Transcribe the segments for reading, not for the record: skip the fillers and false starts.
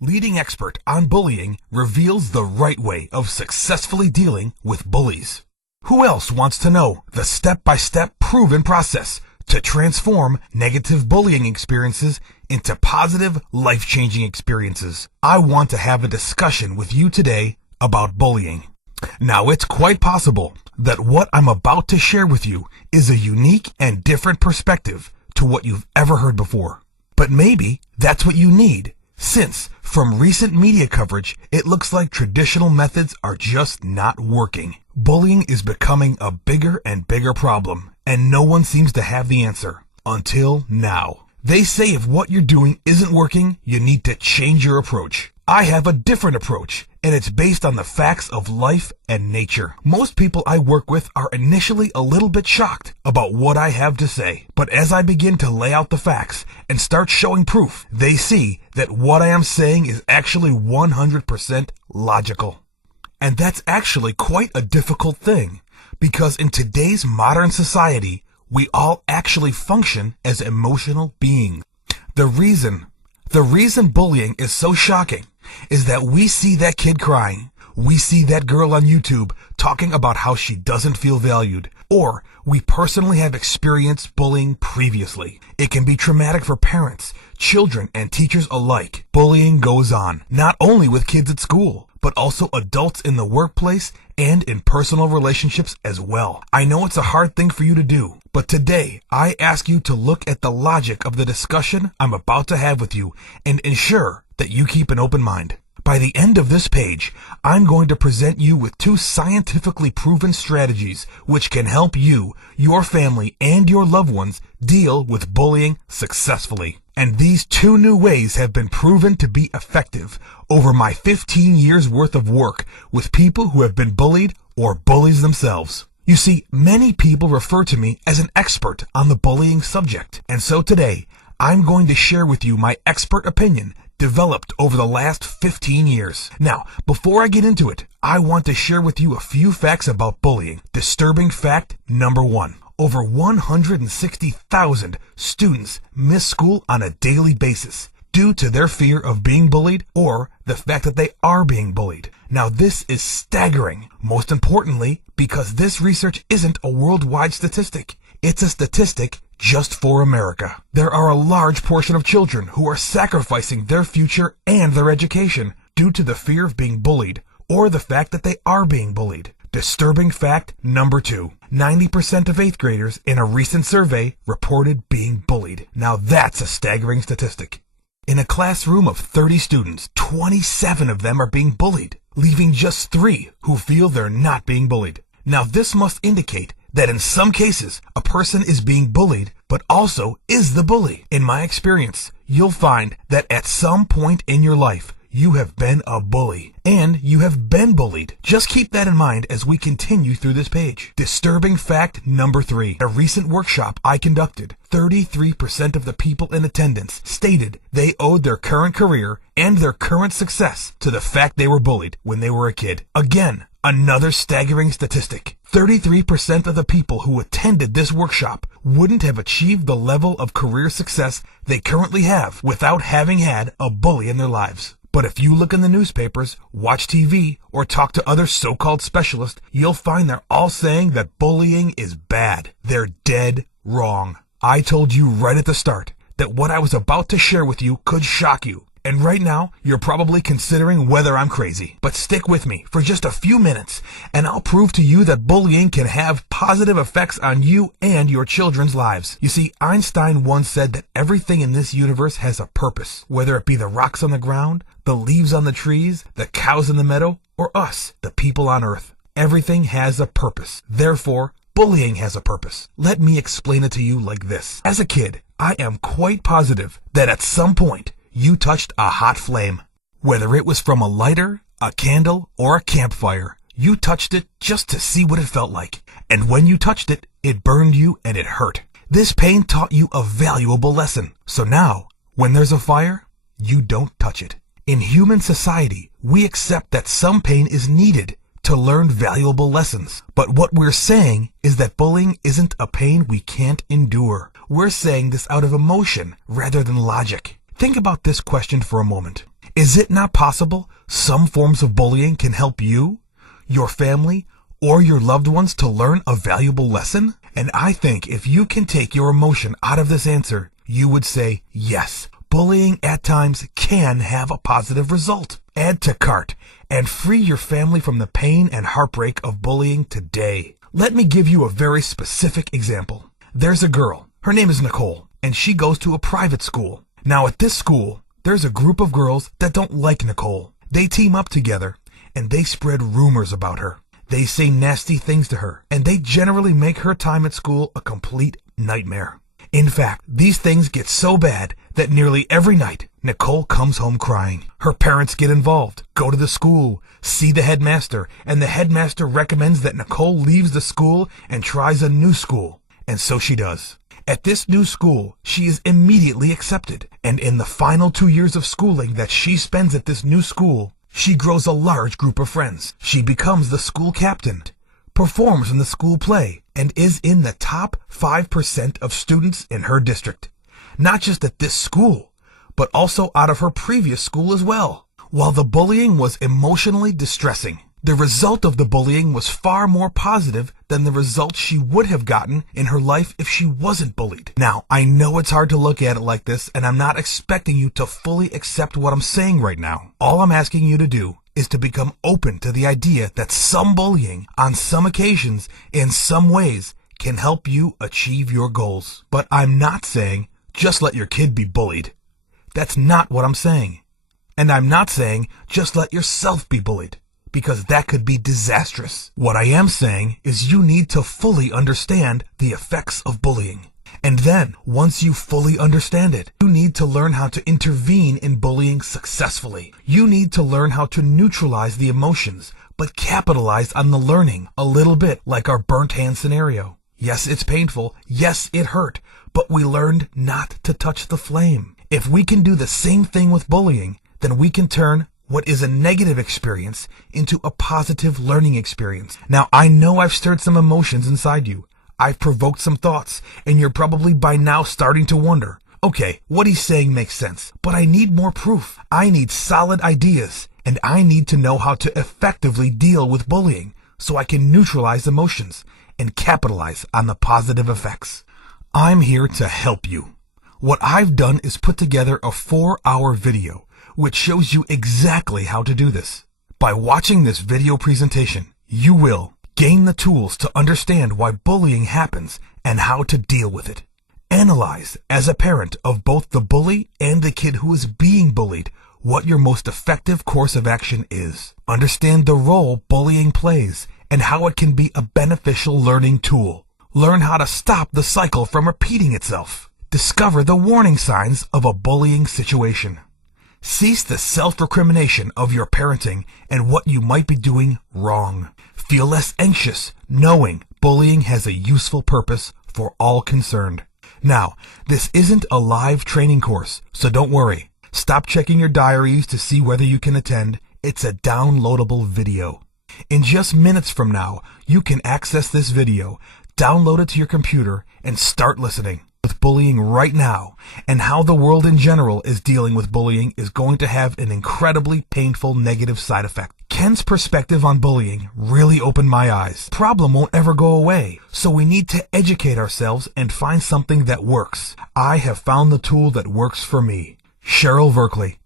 leading expert on bullying, reveals the right way of successfully dealing with bullies. Who else wants to know the step-by-step proven process to transform negative bullying experiences into positive, life-changing experiences? I want to have a discussion with you today about bullying. Now, it's quite possible that what I'm about to share with you is a unique and different perspective to what you've ever heard before. But maybe that's what you need, since from recent media coverage, it looks like traditional methods are just not working. Bullying is becoming a bigger and bigger problem, and no one seems to have the answer. Until now. They say if what you're doing isn't working, you need to change your approach. I have a different approach, and it's based on the facts of life and nature. Most people I work with are initially a little bit shocked about what I have to say, but as I begin to lay out the facts and start showing proof, they see that what I am saying is actually 100% logical. And that's actually quite a difficult thing, because in today's modern society, we all actually function as emotional beings. The reason bullying is so shocking is that we see that kid crying, we see that girl on YouTube talking about how she doesn't feel valued, or we personally have experienced bullying previously. It can be traumatic for parents, children, and teachers alike. Bullying goes on, not only with kids at school, but also adults in the workplace and in personal relationships as well. I know it's a hard thing for you to do, but today I ask you to look at the logic of the discussion I'm about to have with you and ensure that you keep an open mind. By the end of this page, I'm going to present you with 2 scientifically proven strategies which can help you, your family, and your loved ones deal with bullying successfully. And these 2 new ways have been proven to be effective over my 15 years worth of work with people who have been bullied or bullies themselves. You see, many people refer to me as an expert on the bullying subject, and so today, I'm going to share with you my expert opinion developed over the last 15 years. Now, before I get into it, I want to share with you a few facts about bullying. Disturbing fact number 1. Over 160,000 students miss school on a daily basis due to their fear of being bullied or the fact that they are being bullied. Now, this is staggering, most importantly, because this research isn't a worldwide statistic. It's a statistic just for America. There are a large portion of children who are sacrificing their future and their education due to the fear of being bullied or the fact that they are being bullied. Disturbing fact number 2. 90% of 8th graders in a recent survey reported being bullied. Now that's a staggering statistic. In a classroom of 30 students, 27 of them are being bullied, leaving just 3 who feel they're not being bullied. Now this must indicate that in some cases, a person is being bullied, but also is the bully. In my experience, you'll find that at some point in your life, you have been a bully, and you have been bullied. Just keep that in mind as we continue through this page. Disturbing fact number 3. At a recent workshop I conducted, 33% of the people in attendance stated they owed their current career and their current success to the fact they were bullied when they were a kid. Again, another staggering statistic. 33% of the people who attended this workshop wouldn't have achieved the level of career success they currently have without having had a bully in their lives. But if you look in the newspapers, watch TV, or talk to other so-called specialists, you'll find they're all saying that bullying is bad. They're dead wrong. I told you right at the start that what I was about to share with you could shock you. And right now, you're probably considering whether I'm crazy. But stick with me for just a few minutes, and I'll prove to you that bullying can have positive effects on you and your children's lives. You see, Einstein once said that everything in this universe has a purpose, whether it be the rocks on the ground, the leaves on the trees, the cows in the meadow, or us, the people on earth. Everything has a purpose. Therefore, bullying has a purpose. Let me explain it to you like this. As a kid, I am quite positive that at some point, you touched a hot flame. Whether it was from a lighter, a candle, or a campfire, you touched it just to see what it felt like. And when you touched it, it burned you and it hurt. This pain taught you a valuable lesson. So now, when there's a fire, you don't touch it. In human society, we accept that some pain is needed to learn valuable lessons. But what we're saying is that bullying isn't a pain we can't endure. We're saying this out of emotion rather than logic. Think about this question for a moment. Is it not possible some forms of bullying can help you, your family, or your loved ones to learn a valuable lesson? And I think if you can take your emotion out of this answer, you would say, yes, bullying at times can have a positive result. Add to cart and free your family from the pain and heartbreak of bullying today. Let me give you a very specific example. There's a girl, her name is Nicole, and she goes to a private school. Now at this school, there's a group of girls that don't like Nicole. They team up together and they spread rumors about her. They say nasty things to her, and they generally make her time at school a complete nightmare. In fact, these things get so bad that nearly every night, Nicole comes home crying. Her parents get involved, go to the school, see the headmaster, and the headmaster recommends that Nicole leaves the school and tries a new school. And so she does. At this new school, she is immediately accepted, and in the final 2 years of schooling that she spends at this new school, she grows a large group of friends. She becomes the school captain, performs in the school play, and is in the top 5% of students in her district. Not just at this school, but also out of her previous school as well. While the bullying was emotionally distressing, the result of the bullying was far more positive than the result she would have gotten in her life if she wasn't bullied. Now, I know it's hard to look at it like this, and I'm not expecting you to fully accept what I'm saying right now. All I'm asking you to do is to become open to the idea that some bullying, on some occasions, in some ways, can help you achieve your goals. But I'm not saying just let your kid be bullied. That's not what I'm saying. And I'm not saying just let yourself be bullied, because that could be disastrous. What I am saying is you need to fully understand the effects of bullying. And then, once you fully understand it, you need to learn how to intervene in bullying successfully. You need to learn how to neutralize the emotions, but capitalize on the learning, a little bit like our burnt hand scenario. Yes, it's painful. Yes, it hurt. But we learned not to touch the flame. If we can do the same thing with bullying, then we can turn what is a negative experience into a positive learning experience. Now, I know I've stirred some emotions inside you. I've provoked some thoughts, and you're probably by now starting to wonder, okay, what he's saying makes sense, but I need more proof. I need solid ideas, and I need to know how to effectively deal with bullying so I can neutralize emotions and capitalize on the positive effects. I'm here to help you. What I've done is put together a 4-hour video which shows you exactly how to do this. By watching this video presentation, you will gain the tools to understand why bullying happens and how to deal with it. Analyze, as a parent of both the bully and the kid who is being bullied, what your most effective course of action is. Understand the role bullying plays and how it can be a beneficial learning tool. Learn how to stop the cycle from repeating itself. Discover the warning signs of a bullying situation. Cease the self-recrimination of your parenting and what you might be doing wrong. Feel less anxious knowing bullying has a useful purpose for all concerned. Now, this isn't a live training course, so don't worry. Stop checking your diaries to see whether you can attend. It's a downloadable video. In just minutes from now, you can access this video, download it to your computer, and start listening. With bullying right now, and how the world in general is dealing with bullying is going to have an incredibly painful negative side effect. Ken's perspective on bullying really opened my eyes. The problem won't ever go away, so we need to educate ourselves and find something that works. I have found the tool that works for me. Cheryl Verkley,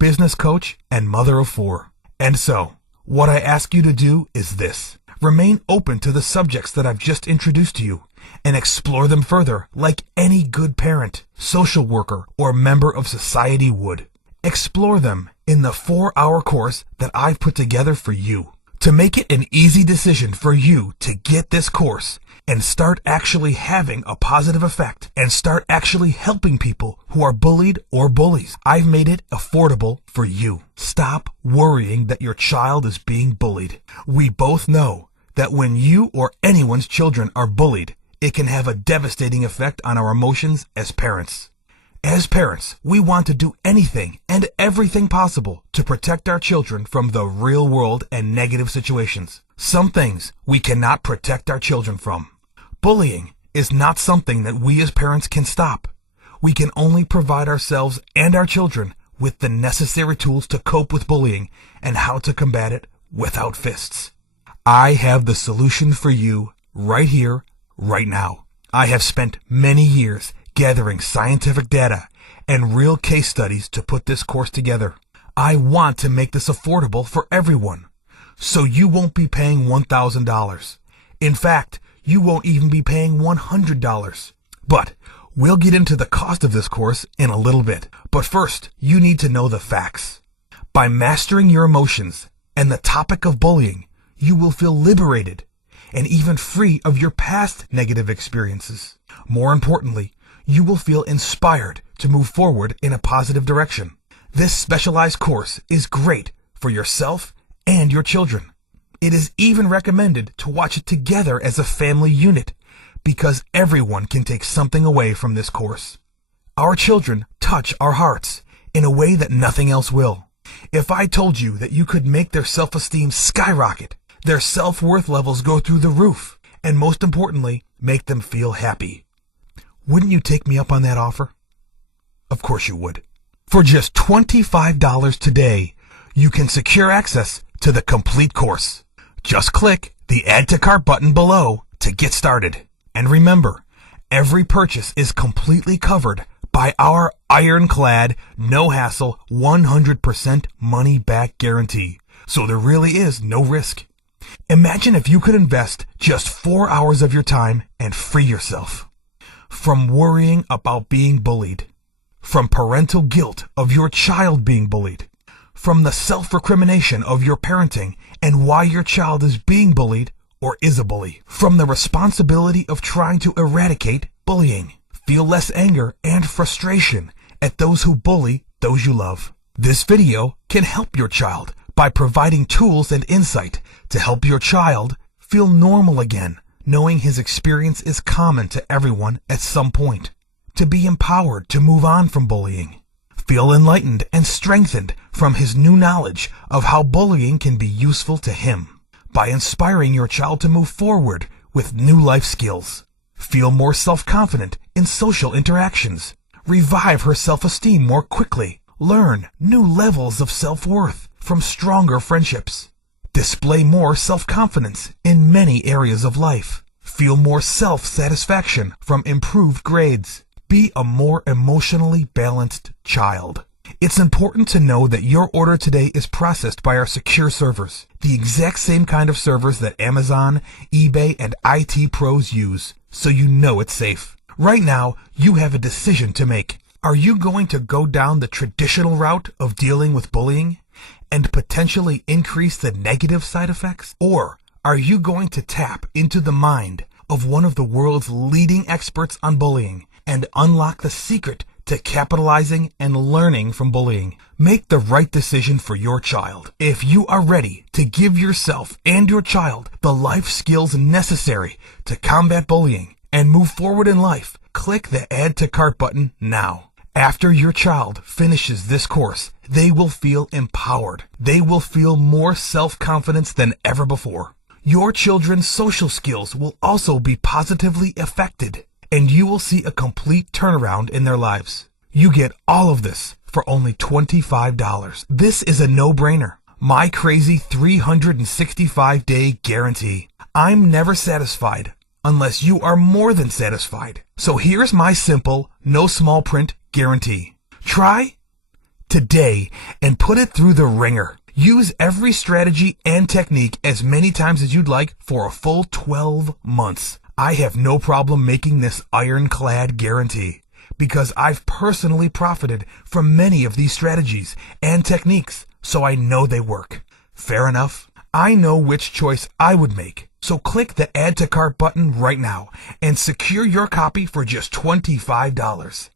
business coach and mother of 4. And so, what I ask you to do is this. Remain open to the subjects that I've just introduced to you, and explore them further like any good parent, social worker, or member of society would. Explore them in the 4-hour course that I've put together for you. To make it an easy decision for you to get this course and start actually having a positive effect and start actually helping people who are bullied or bullies, I've made it affordable for you. Stop worrying that your child is being bullied. We both know that when you or anyone's children are bullied, it can have a devastating effect on our emotions as parents. As parents, we want to do anything and everything possible to protect our children from the real world and negative situations. Some things we cannot protect our children from. Bullying is not something that we as parents can stop. We can only provide ourselves and our children with the necessary tools to cope with bullying and how to combat it without fists. I have the solution for you right here, right now. I have spent many years gathering scientific data and real case studies to put this course together. I want to make this affordable for everyone, so you won't be paying $1,000. In fact, you won't even be paying $100. But we'll get into the cost of this course in a little bit. But first, you need to know the facts. By mastering your emotions and the topic of bullying, you will feel liberated and even free of your past negative experiences. More importantly, you will feel inspired to move forward in a positive direction. This specialized course is great for yourself and your children. It is even recommended to watch it together as a family unit because everyone can take something away from this course. Our children touch our hearts in a way that nothing else will. If I told you that you could make their self-esteem skyrocket, their self-worth levels go through the roof, and most importantly, make them feel happy, wouldn't you take me up on that offer? Of course you would. For just $25 today, you can secure access to the complete course. Just click the Add to Cart button below to get started. And remember, every purchase is completely covered by our ironclad, no-hassle, 100% money-back guarantee. So there really is no risk. Imagine if you could invest just 4 hours of your time and free yourself from worrying about being bullied, from parental guilt of your child being bullied, from the self-recrimination of your parenting and why your child is being bullied or is a bully, from the responsibility of trying to eradicate bullying. Feel less anger and frustration at those who bully those you love. This video can help your child by providing tools and insight to help your child feel normal again, knowing his experience is common to everyone at some point. To be empowered to move on from bullying. Feel enlightened and strengthened from his new knowledge of how bullying can be useful to him. By inspiring your child to move forward with new life skills. Feel more self-confident in social interactions. Revive her self-esteem more quickly. Learn new levels of self-worth from stronger friendships. Display more self-confidence in many areas of life. Feel more self-satisfaction from improved grades. Be a more emotionally balanced child. It's important to know that your order today is processed by our secure servers, the exact same kind of servers that Amazon, eBay, and IT pros use, so you know it's safe. Right now, you have a decision to make. Are you going to go down the traditional route of dealing with bullying and potentially increase the negative side effects? Or are you going to tap into the mind of one of the world's leading experts on bullying and unlock the secret to capitalizing and learning from bullying? Make the right decision for your child. If you are ready to give yourself and your child the life skills necessary to combat bullying and move forward in life, click the Add to Cart button now. After your child finishes this course, they will feel empowered. They will feel more self-confidence than ever before. Your children's social skills will also be positively affected, and you will see a complete turnaround in their lives. You get all of this for only $25. This is a no-brainer. My crazy 365-day guarantee. I'm never satisfied unless you are more than satisfied. So here's my simple, no small print guarantee. Try today and put it through the ringer. Use every strategy and technique as many times as you'd like for a full 12 months. I have no problem making this ironclad guarantee because I've personally profited from many of these strategies and techniques, so I know they work. Fair enough? I know which choice I would make. So click the Add to Cart button right now and secure your copy for just $25.